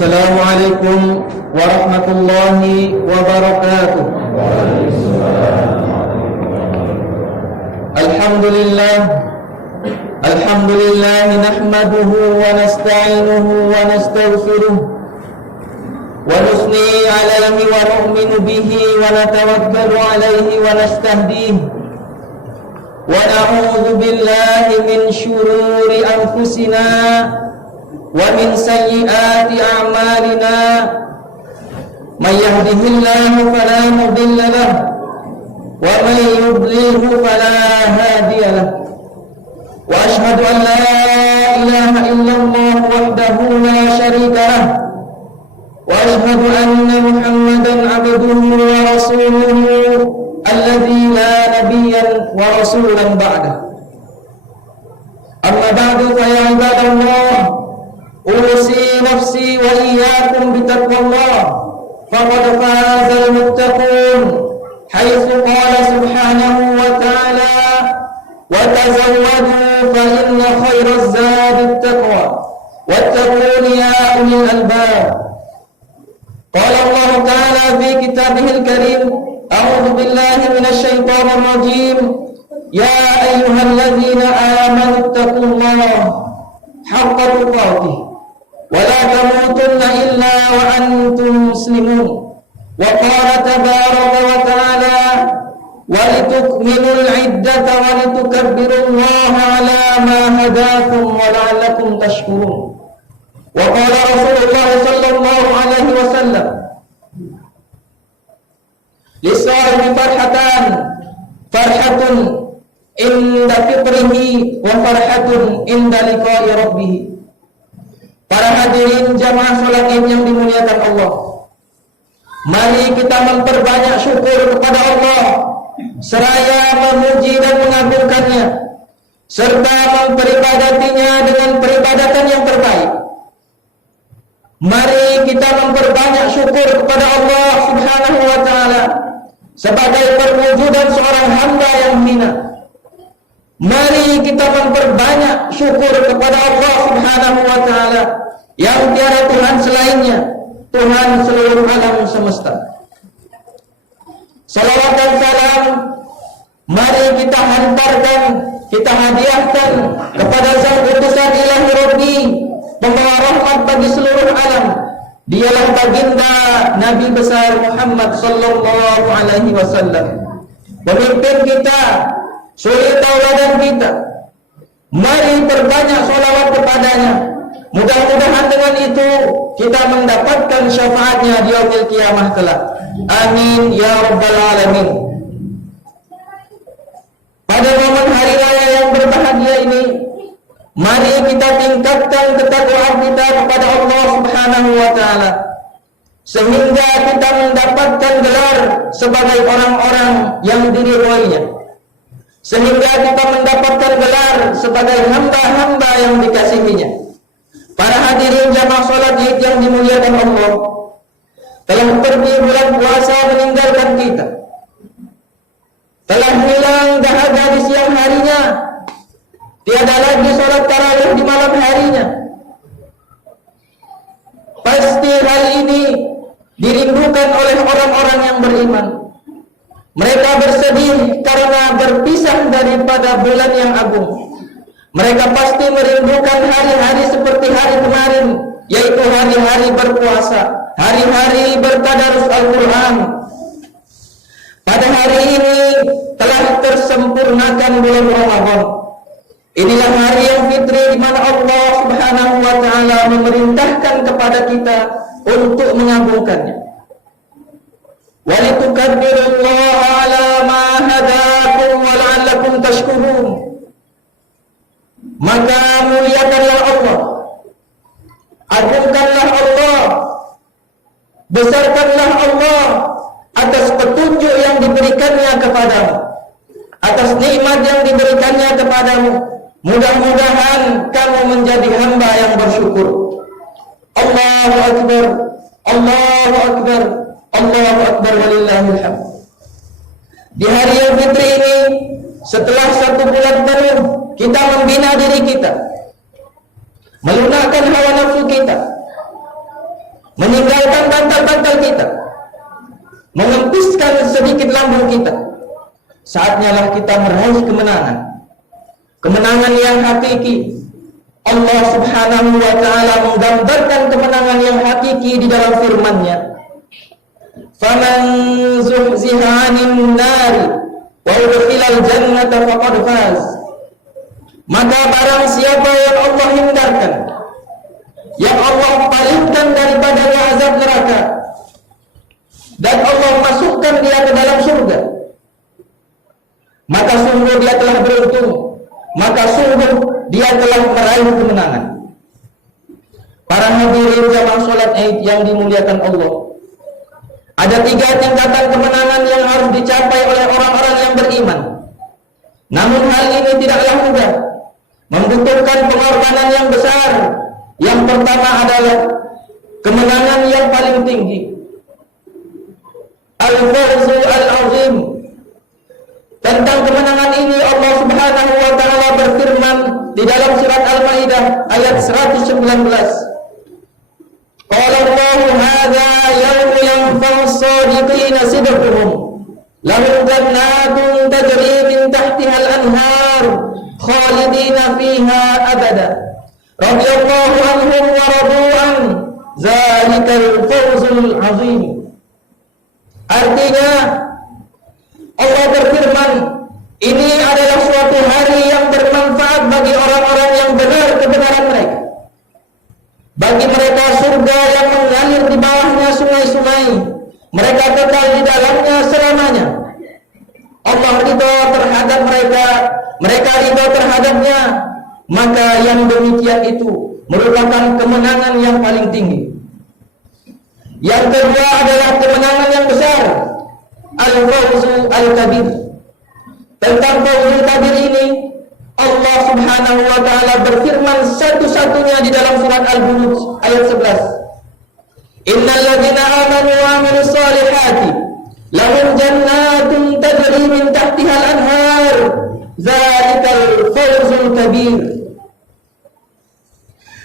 Assalamualaikum warahmatullahi wabarakatuh. Alhamdulillah nahmaduhu wa nasta'inuhu wa nastaghfiruh wa nusni 'alaihi wa nu'minu bihi wa natawakkalu 'alaihi wa nastahdihi wa na'udzu billahi min syururi anfusina wa min sayyiati a'malina may yahdihillahu fala mudilla lahu wa may yudlilhu fala hadiya lahu wa ashhadu an la ilaha illallah wahdahu la syarika lahu wa ashhadu anna Muhammadan 'abduhu wa rasuluhu alladzi la nabiyyan wa rasulan ba'dahu. Amma ba'du fa ya ibadallah, usi nafsi wa iyyakum bitaqwallah faqad fazal muttaqun haitsu qala subhanahu wa ta'ala wa tazawwadu fa inna khairaz zadi at-taqwa wattaqun ya ulil albab. Qala Allah ta'ala fi kitabihil karim, a'udzu billahi minasy syaithanir rajim, ya ayyuhalladzina amanu taqullaha haqqa tuqatih wa la tamutunna illa wa antum muslimun. Wa qala tabaraka wa ta'ala wa litukmilul 'iddata wa litukabbirullaha 'ala ma hadakum wa la'allakum tashkurun. Wa qala Rasulullah sallallahu alaihi wasallam, lisahibi farhatun inda fitrihi wa farhatun inda liqa'i rabbih. Para hadirin jamaah salat Id yang dimuliakan Allah, mari kita memperbanyak syukur kepada Allah seraya memuji dan mengagungkannya serta memperibadatinya dengan peribadatan yang terbaik. Mari kita memperbanyak syukur kepada Allah Subhanahu wa ta'ala sebagai perwujudan seorang hamba yang hina. Mari kita memperbanyak syukur kepada Allah Subhanahu wa ta'ala yang tiada Tuhan selainnya, Tuhan seluruh alam semesta. Salawat dan salam mari kita hantarkan, kita hadiahkan kepada Sang Utusan Ilahi Rabbi, pembawa rahmat bagi seluruh alam. Dialah baginda Nabi besar Muhammad sallallahu alaihi wasallam, pemimpin kita, suri tauladan kita. Mari perbanyak sholawat kepadanya. Mudah-mudahan dengan itu kita mendapatkan syafaatnya di yaumil qiyamah kelak. Amin ya rabbal alamin. Pada momen hari raya yang berbahagia ini, mari kita tingkatkan ketakwaan kita kepada Allah Subhanahu wa ta'ala sehingga kita mendapatkan gelar sebagai orang-orang yang diridhoinya, sehingga kita mendapatkan gelar sebagai hamba-hamba yang dikasihinya. Para hadirin jamaah salat Id yang dimuliakan Allah, telah pergi bulan puasa meninggalkan kita, telah hilang dahaga di siang harinya, tiada lagi sholat tarawih di malam harinya. Pasti hal ini dirindukan oleh orang-orang yang beriman. Mereka bersedih karena berpisah daripada bulan yang agung. Mereka pasti merindukan hari-hari seperti hari kemarin, yaitu hari-hari berpuasa, hari-hari bertadarus Al-Quran. Pada hari ini telah tersempurnakan bulan Ramadan. Inilah hari yang fitri di mana Allah Subhanahu wa ta'ala memerintahkan kepada kita untuk mengagungkannya. Wa litukabbirullaha 'ala ma hadakum wa la'allakum tashkurun. Maka muliakanlah Allah, agungkanlah Allah, besarkanlah Allah atas petunjuk yang diberikannya kepadamu, atas nikmat yang diberikannya kepadamu. Mudah-mudahan kamu menjadi hamba yang bersyukur. Allahu Akbar, Allahu Akbar, Allahu Akbar, walillahil hamd. Di hari yang fitri ini, setelah 1 bulan penuh kita membina diri kita, melunakkan hawa nafsu kita, meninggalkan bantal-bantal kita, mengempiskan sedikit lambung kita. Saatnya lah kita meraih kemenangan, kemenangan yang hakiki. Allah Subhanahu wa ta'ala menggambarkan kemenangan yang hakiki di dalam firman-Nya. Faman zuhziha 'anil nari wa udkhilal jannata faqad faz. Maka barang siapa yang Allah hindarkan, yang Allah palingkan daripada azab neraka, dan Allah masukkan dia ke dalam surga, maka sungguh dia telah beruntung, maka sungguh dia telah meraih kemenangan. Para hadirin jamaah salat Id yang dimuliakan Allah, ada 3 tingkatan kemenangan yang harus dicapai oleh orang-orang yang beriman. Namun hal ini tidaklah mudah, membutuhkan pengorbanan yang besar. Yang pertama adalah kemenangan yang paling tinggi, al-fawzul al-azim. Tentang kemenangan ini Allah Subhanahu wa ta'ala berfirman di dalam surat Al-Maidah ayat 119. Qala Allahu hadza yawmu yanfa'u as-sadiqina sidquhum lahum jannatun tajri min tahtiha al-anhar khalidina fiha abada radhiyallahu anhum wa radu an zalikal fawzul azim. Artinya Allah berfirman, ini adalah suatu hari yang bermanfaat bagi orang-orang yang benar kebenaran mereka. Bagi mereka surga yang mengalir di bawahnya sungai-sungai, mereka kekal di dalamnya selamanya. Allah ridha terhadap mereka, mereka ridha terhadapnya. Maka yang demikian itu merupakan kemenangan yang paling tinggi. Yang kedua adalah kemenangan yang besar, al-fawzu al-kabir. Tentang fawzul kabir ini Allah Subhanahu wa ta'ala berfirman satu-satunya di dalam surat Al-Buruj ayat 11. Innal ladzina amanu wa 'amilus solihati lahum jannatun tajri min tahtiha al-anhar dzalikal fawzul kabir.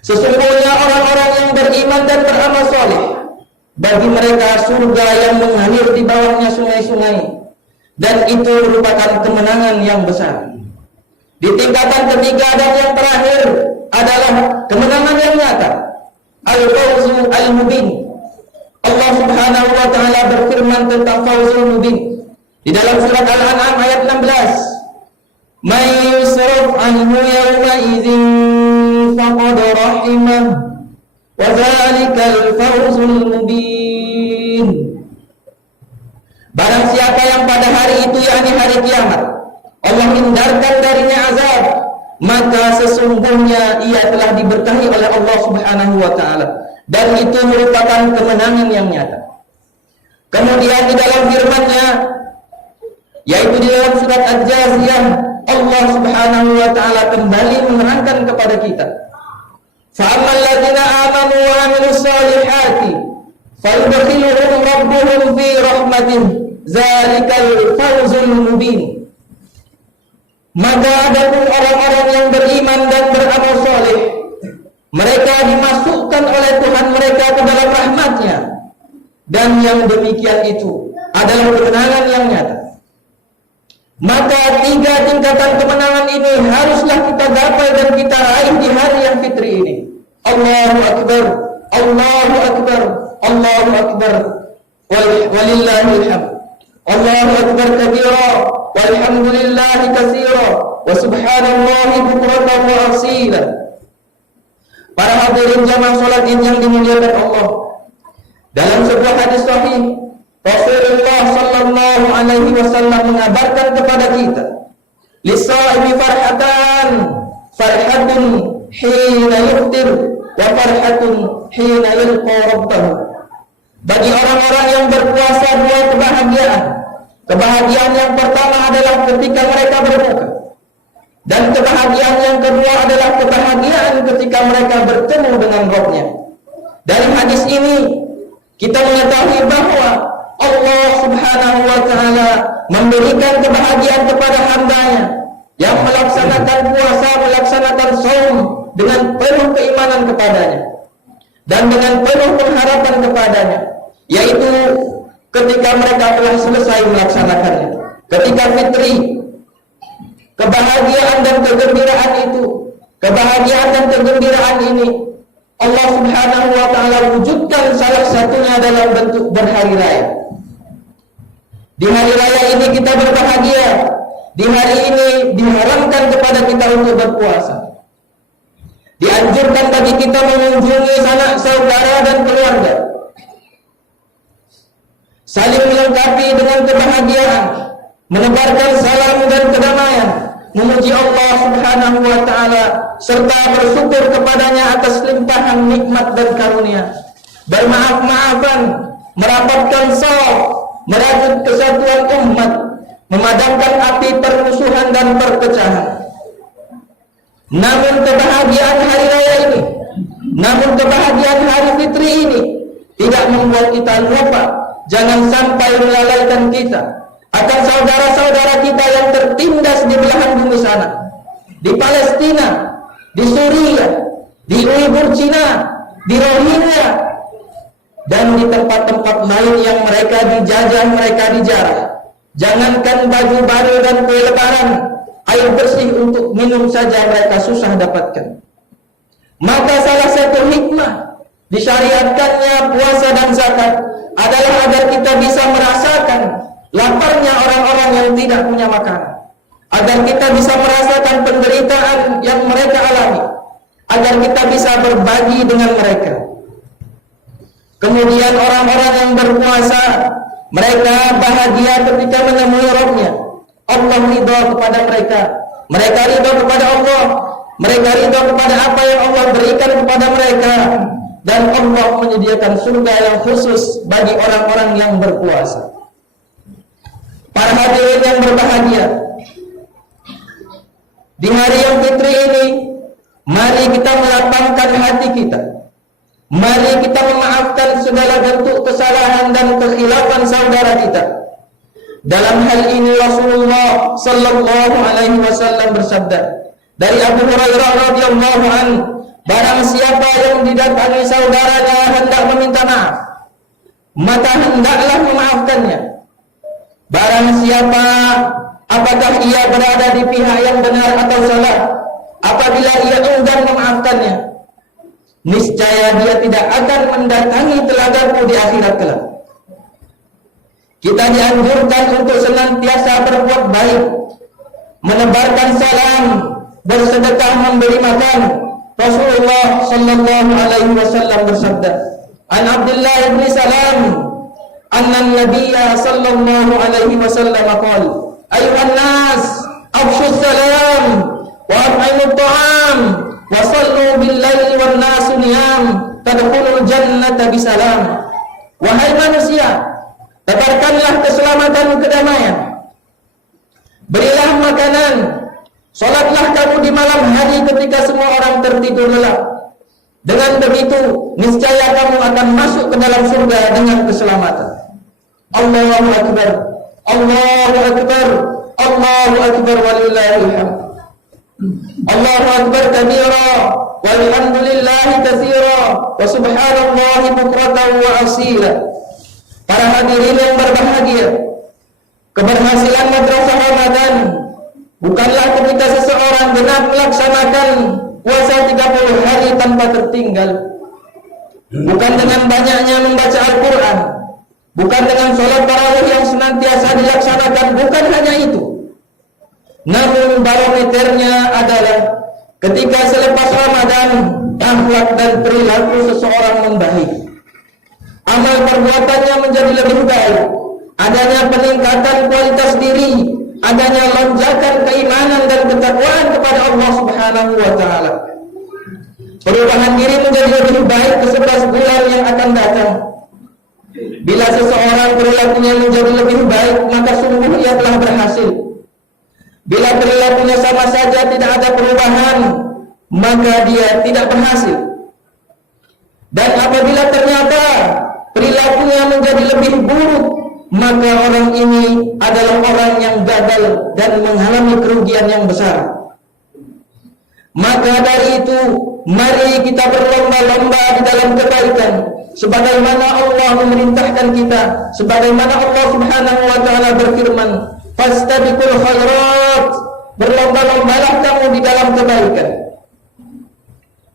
Sesungguhnya orang-orang yang beriman dan beramal soleh, bagi mereka surga yang mengalir di bawahnya sungai-sungai, dan itu merupakan kemenangan yang besar. Di tingkatan ketiga dan yang terakhir adalah kemenangan yang nyata, al-fawzu al-mubin. Allah Subhanahu wa ta'ala berfirman tentang fawzul mubin di dalam surat Al-An'am ayat 16. May yusraf anhu yawma idzin faqad rahimah wa dzalikal fawzul mubin. Barang siapa yang pada hari itu, yakni hari kiamat, Allah hindarkan darinya azab, maka sesungguhnya ia telah diberkahi oleh Allah Subhanahu wa ta'ala, dan itu merupakan kemenangan yang nyata. Kemudian di dalam firman-Nya, yaitu di dalam surat Al-Jaziyah, Allah Subhanahu wa ta'ala kembali menerangkan kepada kita, fa'ammal ladzina amanu wa 'amilus solihati fayudkhiluhum rabbuhum fi rahmatin dzalikal fawzul mubin. Maka adapun orang-orang yang beriman dan beramal soleh, mereka dimasukkan oleh Tuhan mereka ke dalam rahmat-Nya, dan yang demikian itu adalah kemenangan yang nyata. Maka 3 tingkatan kemenangan ini haruslah kita gapai dan kita raih di hari yang fitri ini. Allahu Akbar, Allahu Akbar, Allahu Akbar, walillahil hamd. Allahu Akbar kabira, walhamdulillahi katsira, wa subhanallahi bukratan wa asila. Para hadirin jamaah salat yang dimuliakan Allah, dalam sebuah hadis sahih, Rasulullah sallallahu alaihi wasallam mengabarkan kepada kita, lisa'imi farhatan, farhatun hina yuftir wa farhatun hina yalqa rabbahu. Bagi orang-orang yang berpuasa 2 kebahagiaan. Kebahagiaan yang pertama adalah ketika mereka berbuka, dan kebahagiaan yang kedua adalah kebahagiaan ketika mereka bertemu dengan Rabb-Nya. Dari hadis ini kita mengetahui bahwa Allah Subhanahu wa ta'ala memberikan kebahagiaan kepada hamba-Nya yang melaksanakan puasa, melaksanakan saum dengan penuh keimanan kepadanya. dan dengan penuh pengharapan kepadanya, yaitu ketika mereka telah selesai melaksanakannya. Ketika fitri, kebahagiaan dan kegembiraan itu, kebahagiaan dan kegembiraan ini Allah Subhanahu wa ta'ala wujudkan salah satunya dalam bentuk berhari raya. Di hari raya ini kita berbahagia. Di hari ini diharamkan kepada kita untuk berpuasa. Dianjurkan bagi kita mengunjungi sanak saudara dan keluarga, saling melengkapi dengan kebahagiaan, menebarkan salam dan kedamaian, memuji Allah Subhanahu wa ta'ala, serta bersyukur kepadanya atas limpahan nikmat dan karunia, bermaaf-maafan, merapatkan shaf, merajut kesatuan umat, memadamkan api permusuhan dan perpecahan. Namun kebahagiaan hari raya ini, namun kebahagiaan hari fitri ini tidak membuat kita lupa, jangan sampai melalaikan kita akan saudara-saudara kita yang tertindas di belahan bumi sana, di Palestina, di Suriah, di Uighur Cina, di Rohingya, dan di tempat-tempat lain yang mereka dijajah, mereka dijarah. Jangankan baju baru dan kue lebaran, air bersih untuk minum saja mereka susah dapatkan. Maka salah satu hikmah disyariatkannya puasa dan zakat adalah agar kita bisa merasakan laparnya orang-orang yang tidak punya makanan, agar kita bisa merasakan penderitaan yang mereka alami, agar kita bisa berbagi dengan mereka. Kemudian orang-orang yang berpuasa, mereka bahagia ketika menemui Rabb-Nya. Allah ridha kepada mereka, mereka ridha kepada Allah, mereka ridha kepada apa yang Allah berikan kepada mereka, dan Allah menyediakan surga yang khusus bagi orang-orang yang berpuasa. Para hadirin yang berbahagia, di hari yang fitri ini, mari kita melapangkan hati kita. Mari kita memaafkan segala bentuk kesalahan dan kekhilafan saudara kita. Dalam hal ini Rasulullah sallallahu alaihi wasallam bersabda dari Abu Hurairah radhiyallahu anhu, barang siapa yang didatangi saudaranya hendak meminta maaf, maka hendaklah memaafkannya. Barang siapa, apakah ia berada di pihak yang benar atau salah, apabila ia enggan memaafkannya, niscaya dia tidak akan mendatangi telagaku di akhirat kelak. Kita dianjurkan untuk senantiasa berbuat baik, menebarkan salam, bersedekah, memberi makan. Rasulullah sallallahu alaihi wasallam bersabda, An Abdullah bin Salam, anna Nabiyya sallallahu alaihi wasallam qala, Ayuhan nas, afshu salam wa at'imu ta'am wa sallu bil laili wan nasu niyam tadkhulul jannata bisalam. Wahai manusia, tebarkanlah keselamatan kedamaian, berilah makanan, salatlah kamu di malam hari ketika semua orang tertidur lelap. Dengan begitu niscaya kamu akan masuk ke dalam surga dengan keselamatan. Allahu akbar, Allahu akbar, Allahu akbar, walillahil hamd. Allahu akbar kabira, walhamdulillahi katsira, wa subhanallahi bukratan wa asila. Para hadirin yang berbahagia, keberhasilan madrasah Ramadan bukanlah ketika seseorang genap melaksanakan puasa 30 hari tanpa tertinggal, bukan dengan banyaknya membaca Al-Quran, bukan dengan sholat tarawih yang senantiasa dilaksanakan, bukan hanya itu. Namun barometernya adalah ketika selepas Ramadan akhlak dan perilaku seseorang membaik, amal perbuatannya menjadi lebih baik, adanya peningkatan kualitas diri, adanya lonjakan keimanan dan ketakwaan kepada Allah Subhanahu wa ta'ala. Perubahan diri menjadi lebih baik ke 11 bulan yang akan datang. Bila seseorang perilakunya menjadi lebih baik, maka sungguh ia telah berhasil. Bila perilakunya sama saja tidak ada perubahan, maka dia tidak berhasil. Dan apabila ternyata perilakunya menjadi lebih buruk, maka orang ini adalah orang yang gagal dan mengalami kerugian yang besar. Maka dari itu, mari kita berlomba-lomba di dalam kebaikan, sebagaimana Allah memerintahkan kita, sebagaimana Allah Subhanahu wa taala berfirman, "Fastabiqul khairat." Berlomba-lombalah kamu di dalam kebaikan.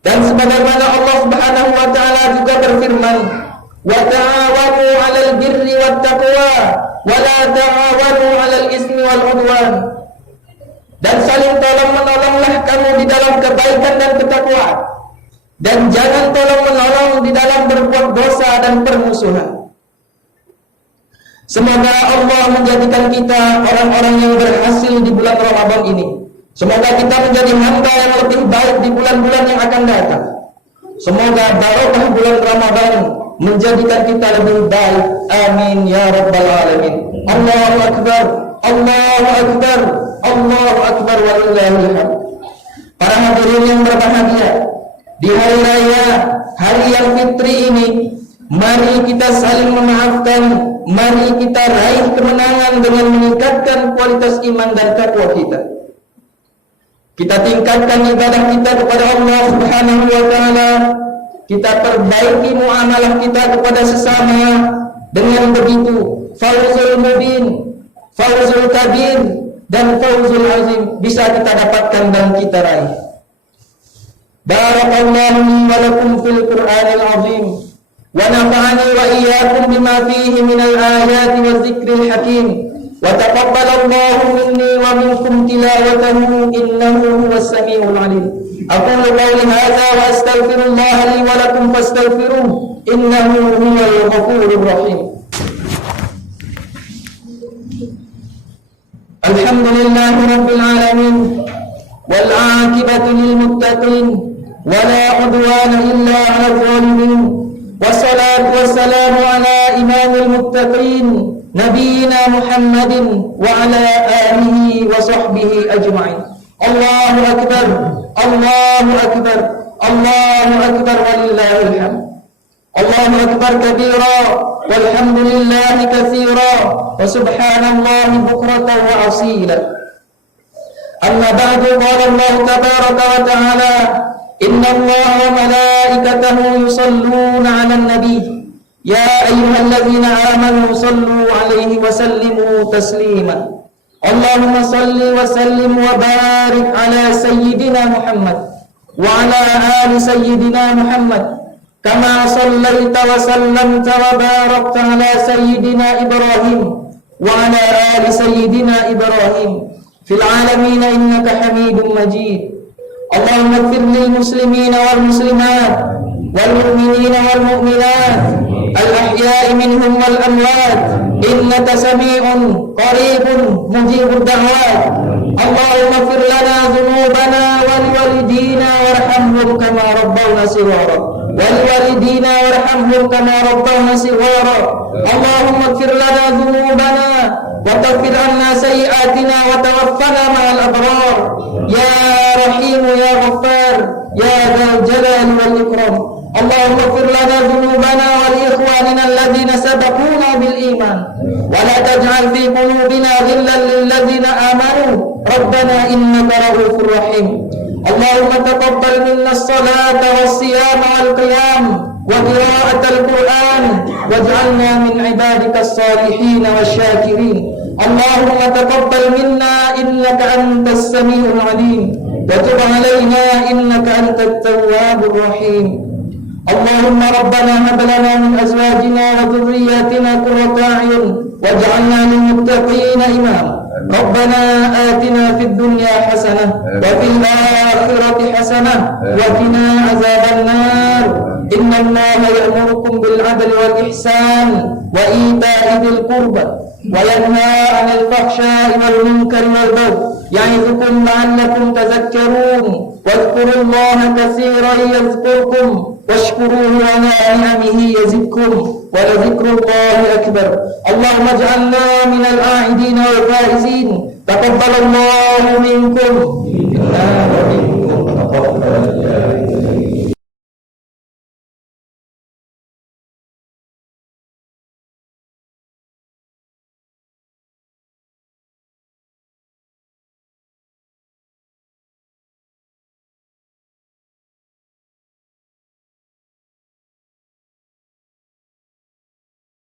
Dan sebagaimana Allah Subhanahu wa taala juga berfirman, "Wa ta'awanu 'alal birri wat taqwa, wa la ta'awanu 'alal ismi wal 'udwan." Dan saling tolong-menolonglah kamu di dalam kebaikan dan ketakwaan, dan jangan tolong-menolong di dalam berbuat dosa dan permusuhan. Semoga Allah menjadikan kita orang-orang yang berhasil di bulan Ramadan ini. Semoga kita menjadi hamba yang lebih baik di bulan-bulan yang akan datang. Semoga barokah bulan Ramadan menjadikan kita lebih baik. Amin ya rabbal alamin. Allahu akbar, Allahu akbar, Allahu akbar, walillahil hamd. Para hadirin yang berbahagia, di hari raya, hari yang fitri ini, mari kita saling memaafkan, mari kita raih kemenangan dengan meningkatkan kualitas iman dan takwa kita. Kita tingkatkan ibadah kita kepada Allah Subhanahu wa taala. Kita perbaiki muamalah kita kepada sesama. Dengan begitu, fawzul mubin, fawzul kabir, dan fawzul azim bisa kita dapatkan dan kita raih. Barakallahu li wa lakum fil Qur'anil azim. ونفعني وإياكم بما فيه من الآيات والذكر الحكيم وتقبل الله مني ومنكم تلاوته إنه هو السميع العليم أقول قولي هذا وأستغفر الله لي ولكم فاستغفروه إنه هو الغفور الرحيم الحمد لله رب العالمين والعاقبة للمتقين ولا عدوان إلا على الظالمين والصلاة والسلام على إمام المتقين نبينا محمد وعلى آله وصحبه أجمعين. الله أكبر، الله أكبر، الله أكبر ولله الحمد. الله أكبر كبيرا والحمد لله كثيرا وسبحان الله بكرة وأصيلا. أما بعد، قال الله تبارك وتعالى: إن الله وملائكته يصلون على النبي يا أيها الذين آمنوا صلوا عليه وسلموا تسليما. اللهم صل وسلم وبارك على سيدنا محمد وعلى آل سيدنا محمد كما صليت وسلمت وباركت على سيدنا إبراهيم وعلى آل سيدنا إبراهيم في العالمين إنك حميد مجيد. اللهم اغفر للمسلمين والمسلمات والمؤمنين والمؤمنات الأحياء منهم والأموات إنك سميع قريب مجيب الدعوات. اللهم اغفر لنا ذنوبنا ولوالدينا وارحمهم كما ربونا صغارا ولوالدينا وارحمهم كما ربونا صغارا. اللهم اغفر لنا ذنوبنا وكفر عنا سيئاتنا وتوفنا مع الأبرار يا رحيم يا غفار يا ذا الجلال والإكرام. اللهم اغفر لنا ذنوبنا ولإخواننا الذين سبقونا بالإيمان ولا تجعل في قلوبنا غلا للذين آمنوا ربنا إنك رؤوف رحيم. اللهم تقبل منا الصلاة والصيام والقيام وقراءة القرآن واجعلنا من عبادك الصالحين والشاكرين. اللهم تقبل منا إنك أنت السميع العليم وتب علينا إنك أنت التواب الرحيم. اللهم ربنا هب لنا من أزواجنا وذرياتنا قرة أعين واجعلنا للمتقين إماما. ربنا آتنا في الدنيا حسنة وفي الآخرة حسنة وقنا عذاب النار. إن الله يأمركم بالعدل والإحسان وإيتاء ذي القربى وينهى عن الفحشاء والمنكر والبغي يعظكم لعلكم تذكرون. واذكروا الله كثيرا يذكركم واشكروه على نعمه يزدكم ولذكر الله أكبر. اللهم اجعلنا من العائدين والفائزين. تقبل الله منكم.